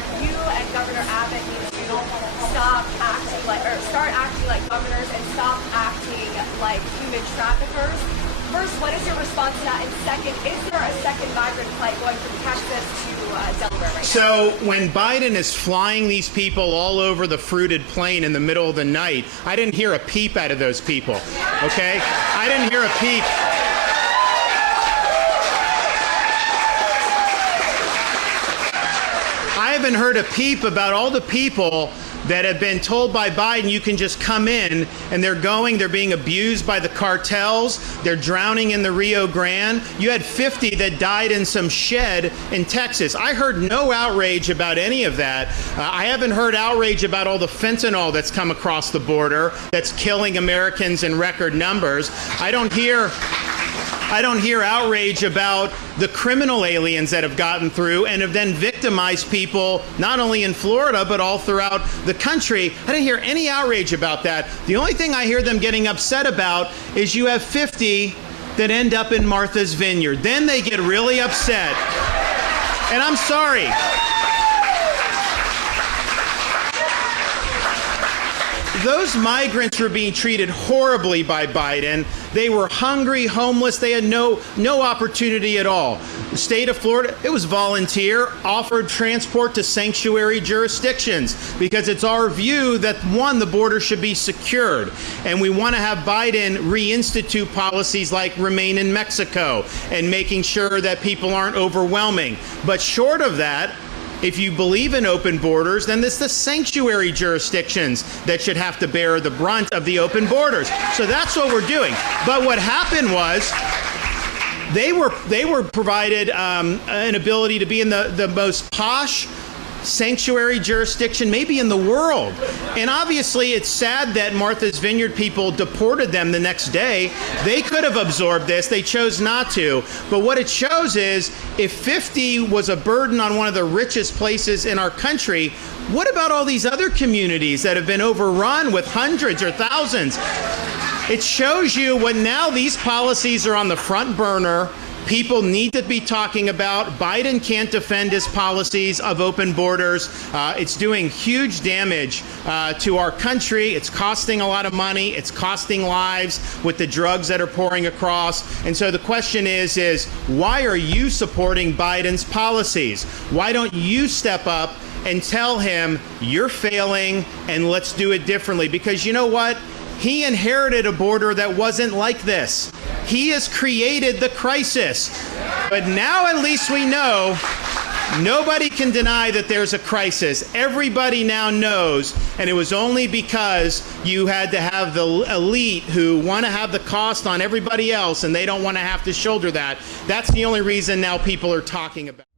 said you and Governor Abbott need to stop acting like, or start acting like governors and stop acting like human traffickers. First, what is your response to that? And second, is there a second migrant flight going from Texas to Delaware right now? So when Biden is flying these people all over the fruited plain in the middle of the night, I didn't hear a peep out of those people, okay? I didn't hear a peep. I haven't heard a peep about all the people that have been told by Biden you can just come in, and they're being abused by the cartels, they're drowning in the Rio Grande. You had 50 that died in some shed in Texas. I heard no outrage about any of that. I haven't heard outrage about all the fentanyl that's come across the border that's killing Americans in record numbers. I don't hear outrage about the criminal aliens that have gotten through and have then victimized people, not only in Florida, but all throughout the country. I didn't hear any outrage about that. The only thing I hear them getting upset about is you have 50 that end up in Martha's Vineyard. Then they get really upset. And I'm sorry. Those migrants were being treated horribly by Biden. They were hungry, homeless. They had no opportunity at all. The state of Florida, it was volunteer, offered transport to sanctuary jurisdictions because it's our view that, one, the border should be secured. And we want to have Biden reinstitute policies like remain in Mexico and making sure that people aren't overwhelming. But short of that, if you believe in open borders, then it's the sanctuary jurisdictions that should have to bear the brunt of the open borders. So that's what we're doing. But what happened was they were provided an ability to be in the most posh sanctuary jurisdiction maybe in the world. And obviously it's sad that Martha's Vineyard people deported them the next day. They could have absorbed this. They chose not to. But what it shows is if 50 was a burden on one of the richest places in our country, what about all these other communities that have been overrun with hundreds or thousands? It shows you when now these policies are on the front burner. People need to be talking about. Biden can't defend his policies of open borders. It's doing huge damage to our country. It's costing a lot of money. It's costing lives with the drugs that are pouring across. And so the question is why are you supporting Biden's policies? Why don't you step up and tell him you're failing and let's do it differently? Because you know what? He inherited a border that wasn't like this. He has created the crisis. But now at least we know nobody can deny that there's a crisis. Everybody now knows, and it was only because you had to have the elite who want to have the cost on everybody else and they don't want to have to shoulder that. That's the only reason now people are talking about it.